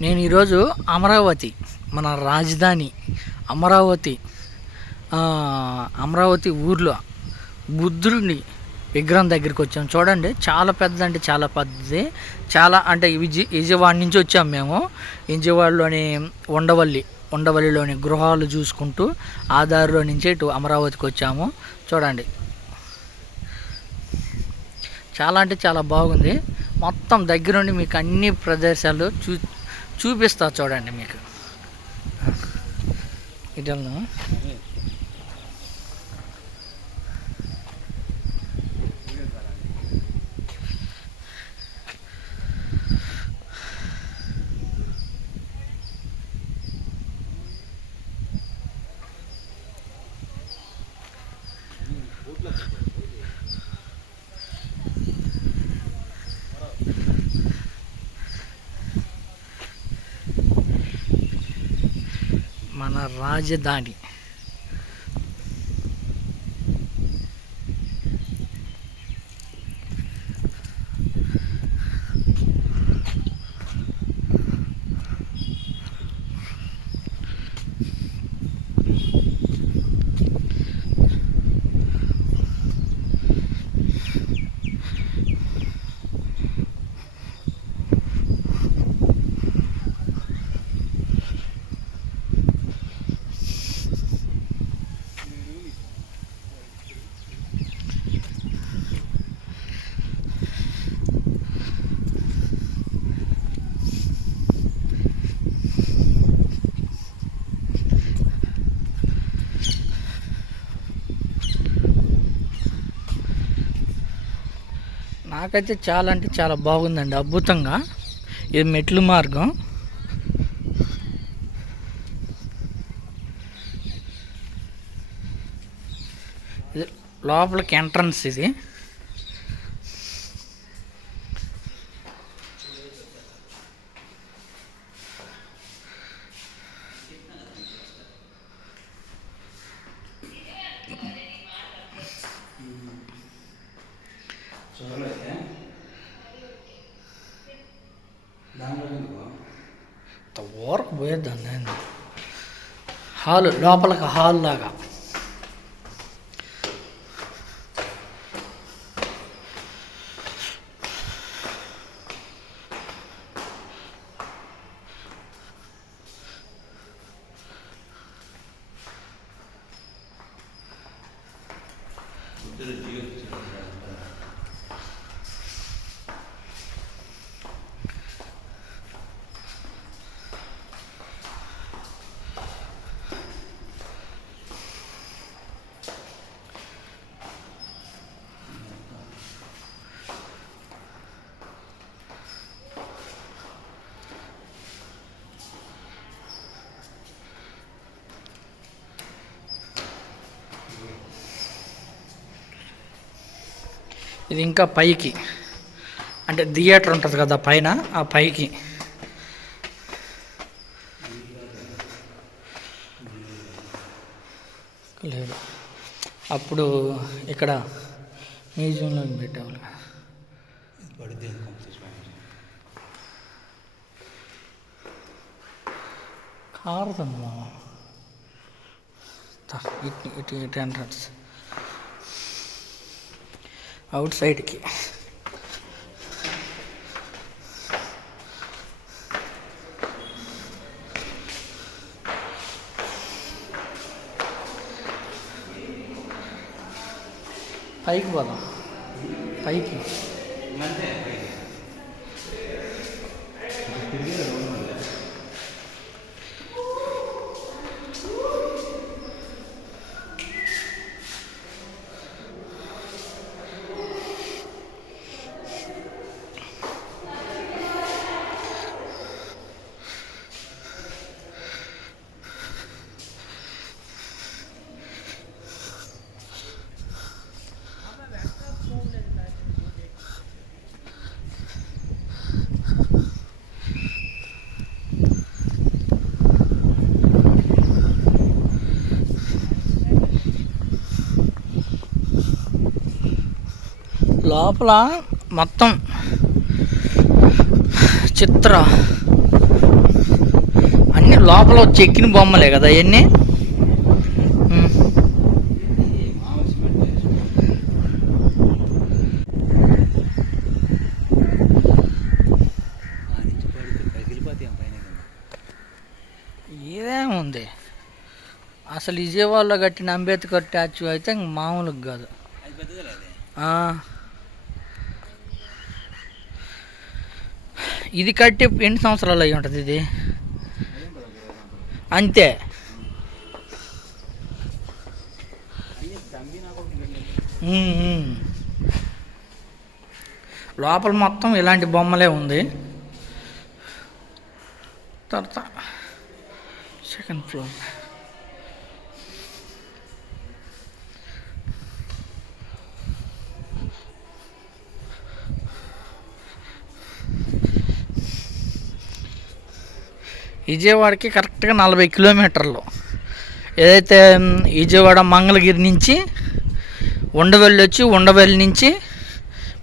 నేను ఈరోజు అమరావతి మన రాజధాని అమరావతి అమరావతి ఊర్లో బుద్ధుడిని విగ్రహం దగ్గరికి వచ్చాం. చూడండి చాలా పెద్దది అంటే చాలా పెద్దది. చాలా అంటే విజయ విజయవాడ నుంచి వచ్చాం మేము. విజయవాడలోని ఉండవల్లి ఉండవల్లిలోని గృహాలు చూసుకుంటూ ఆ దారిలో నుంచి ఇటు అమరావతికి వచ్చాము. చూడండి. చాలా అంటే చాలా బాగుంది. మొత్తం దగ్గరుండి మీకు అన్ని ప్రదేశాలు చూ చూపిస్తా చూడండి మీకు. ఇటు వెళ్దామా? మన నాకైతే చాలా అంటే చాలా బాగుందండి అద్భుతంగా. ఇది మెట్లు మార్గం. ఇది లోపలికి ఎంట్రన్స్ ఇది. పోయేద్దాం నేను హాల్ లోపలికి హాల్ లాగా ఇది ఇంకా పైకి. అంటే థియేటర్ ఉంటుంది కదా పైన ఆ పైకి. లేదు. అప్పుడు ఇక్కడ మ్యూజియంలో పెట్టేవాళ్ళు. కారుతుంది మామ. ఇటు ఇటు ఇటు ఎంట్రన్స్ అవుట్ సైడ్కి పైకి పోదాం పైకి లోపల మొత్తం చిత్ర. లోపల చెక్కిన బొమ్మలే కదా అవన్నీ ఉమ్. ఇదేముంది అసలు విజయవాడలో కట్టిన అంబేద్కర్ స్టాచ్యూ అయితే మామూలుగా కాదు. ఇది కట్టి ఎన్ని సంవత్సరాలు అయి ఉంటుంది ఇది? అంతే. లోపల మొత్తం ఇలాంటి బొమ్మలే ఉంది. తర్వాత సెకండ్ ఫ్లోర్. విజయవాడకి కరెక్ట్గా నలభై కిలోమీటర్లు. ఏదైతే విజయవాడ మంగళగిరి నుంచి ఉండవెల్లి వచ్చి ఉండవల్లి నుంచి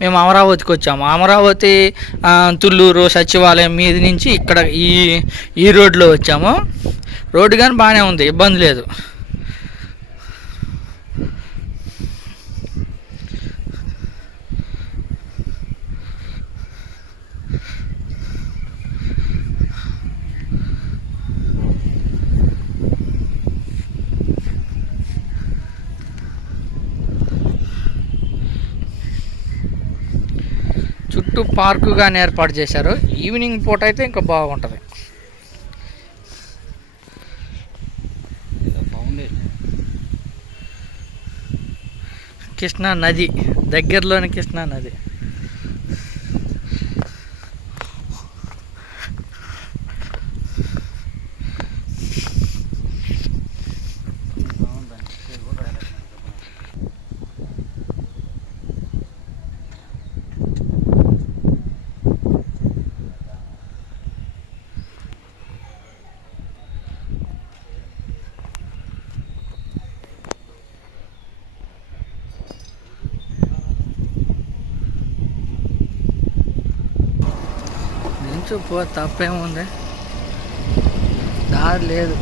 మేము అమరావతికి వచ్చాము. అమరావతి తుళ్ళూరు సచివాలయం మీద నుంచి ఇక్కడ ఈ ఈ రోడ్లో వచ్చాము. రోడ్డు కానీ బాగానే ఉంది ఇబ్బంది లేదు. చుట్టూ పార్కు కానీ ఏర్పాటు చేశారు. ఈవినింగ్ పూట అయితే ఇంకా బాగుంటుంది. కృష్ణా నది దగ్గరలోని కృష్ణా నది. నుంచి పో తప్పేముంది. దారి లేదు.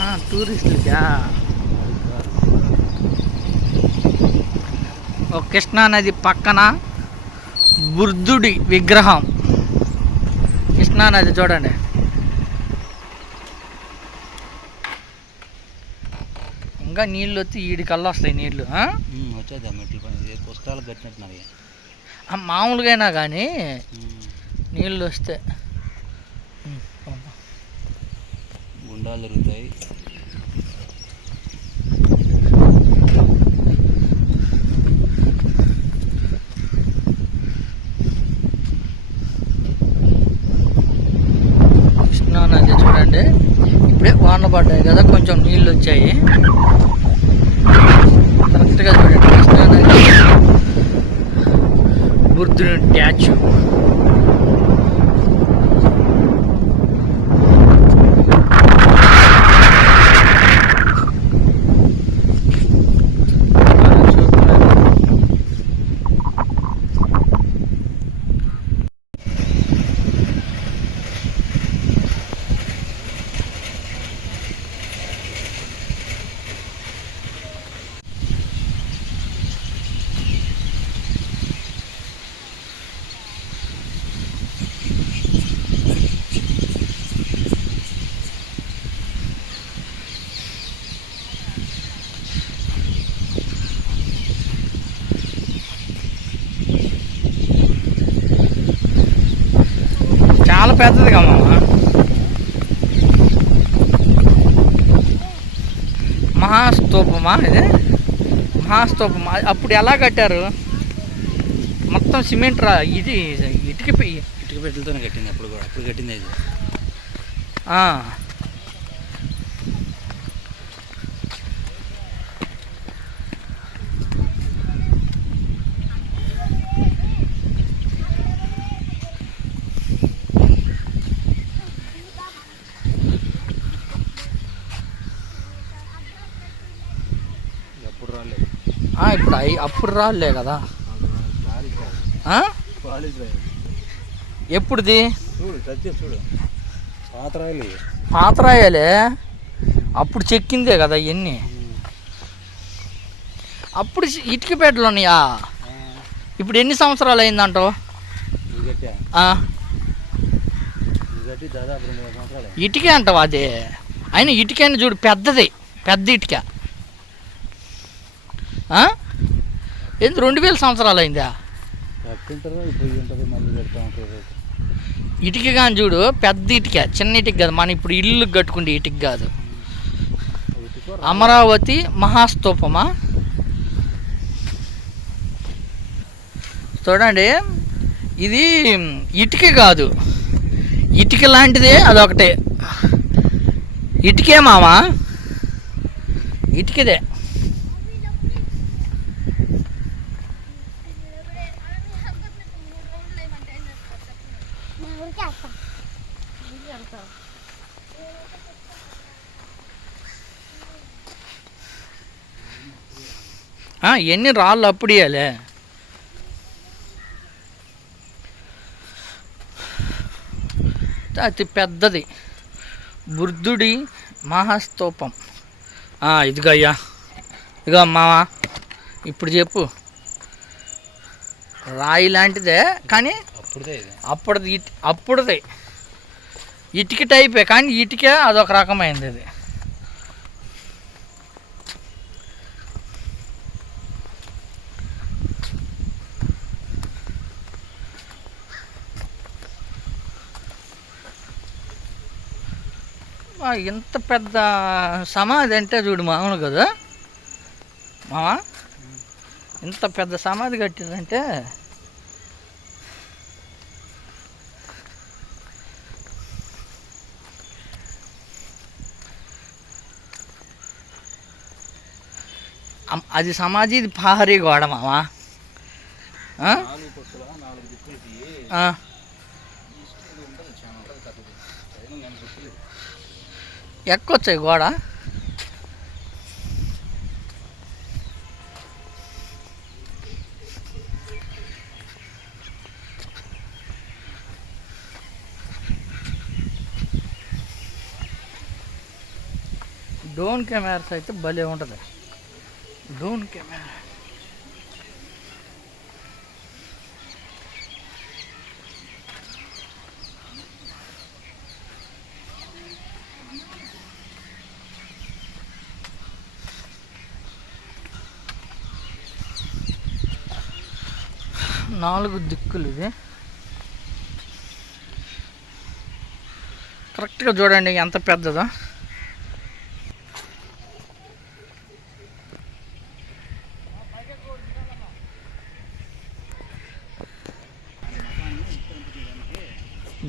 ఆ, టూరిస్టులకా? ఒక కృష్ణా పక్కన బుద్ధుడి విగ్రహం. కృష్ణానది చూడండి. ఇంకా నీళ్ళు వచ్చి ఈడికల్లా వస్తాయి నీళ్ళు ఆ? వచ్చేద్దాం మెట్లు పని పుస్తకాలు కట్టినట్టున్నారు ఆ, మామూలుగా అయినా కానీ నీళ్ళు వస్తే. గుండాలు దొరుకుతాయి చూడండి. ఇప్పుడే వాన పడ్డాయి కదా కొంచెం నీళ్ళు వచ్చాయి కరెక్ట్గా చూడండి. కృష్ణా నది బుద్ధుని స్టాచ్యూ చాలా పెద్దది కమ్మా మహాస్తూపమా ఇది? మహాస్తూపం. అప్పుడు ఎలా కట్టారు? మొత్తం సిమెంట్ రా ఇది ఇటుక ఇటుక పెట్టెలతోనే కట్టింది అప్పుడు కూడా. అప్పుడు కట్టింది ఇది. ఇప్పుడు అయి అప్పుడు రాలే కదా. ఎప్పుడుది? పాత్రాయలు అప్పుడు చెక్కిందే కదా ఇవన్నీ అప్పుడు ఇటుక పెట్టలు ఉన్నాయా? ఇప్పుడు ఎన్ని సంవత్సరాలు అయిందంటావు ఇది కట్టా ఆ, ఇది కట్టి దాదాపు రెండు వేల సంవత్సరాలు అయింది. ఇటుకే అంటావా అదే? అయినా ఇటుకైనా చూడు పెద్దది. పెద్ద ఇటుక? ఏంది రెండు వేల సంవత్సరాలు అయిందా ఇటుక కానీ చూడు పెద్ద ఇటుక చిన్న ఇటుక కాదు. మనం ఇప్పుడు ఇల్లు కట్టుకుంటే ఇటుక కాదు. అమరావతి మహాస్తూపమా? చూడండి ఇది ఇటుక కాదు. ఇటుక లాంటిదే అదొకటే. ఇటుకే మామా? ఇటుకదే ఆ, ఎన్ని రాళ్ళు అప్పుడియాలే అతి పెద్దది. బుద్ధుడి మహాస్తూపం. ఆ, ఇదిగో అయ్యా. ఇదిగో మావా ఇప్పుడు చెప్పు. రాయి లాంటిదే కానీ అప్పుడుదే అప్పుడుది ఇట్ అప్పుడుది. ఇటుక టైపే కానీ ఇటుక అదొక రకమైనది ఇది. ఇంత పెద్ద సమాధి అంటే చూడు మామూలు కదా. మామా ఇంత పెద్ద సమాధి కట్టిందంటే అది సమాధి ఇది పహారీ గోడ మామా ఆ? నాలుగు కొట్టుల నాలుగు దిక్కులకి ఆ. ఇది ఉంటుంది చాలా ఉంటుంది కథ పైన నాలుగు దిక్కులు ఎక్కొచ్చాయి గోడ. డ్రోన్ కెమెరాస్ అయితే భలే ఉంటుంది. Drone camera. నాలుగు దిక్కులు ఇది కరెక్ట్గా చూడండి ఎంత పెద్దదో.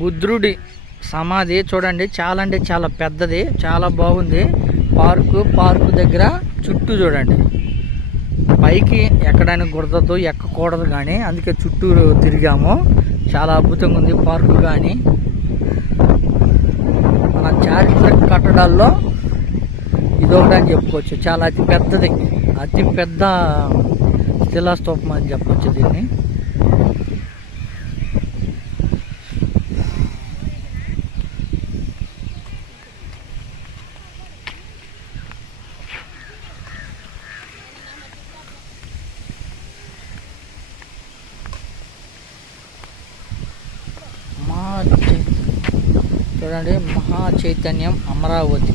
బుద్ధుడి సమాధి చూడండి చాలా అంటే చాలా పెద్దది చాలా బాగుంది. పార్కు పార్కు దగ్గర చుట్టూ చూడండి. పైకి ఎక్కడానికి కుదరదు ఎక్కకూడదు కానీ అందుకే చుట్టూ తిరిగాము. చాలా అద్భుతంగా ఉంది పార్కు కానీ. మన చారిత్రక కట్టడాల్లో ఇదొకటి అని చెప్పుకోవచ్చు. చాలా అతి పెద్దది అతి పెద్ద శిలాస్తూపం అని చెప్పొచ్చు దీన్ని మహా చై- చూడండి మహా చైతన్యం అమరావతి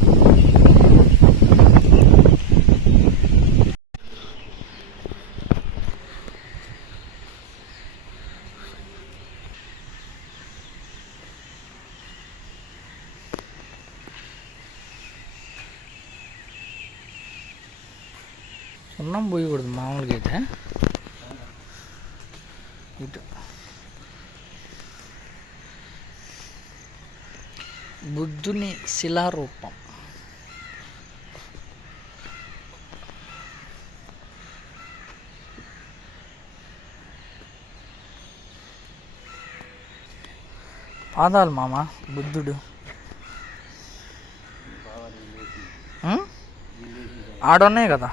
సున్నం పోయకూడదు మామూలుగా అయితే ఇటు బుద్ధుని శిలారూపం. పాదాలు మామ బుద్ధుడు. ఉం? ఆడున్నాయి కదా.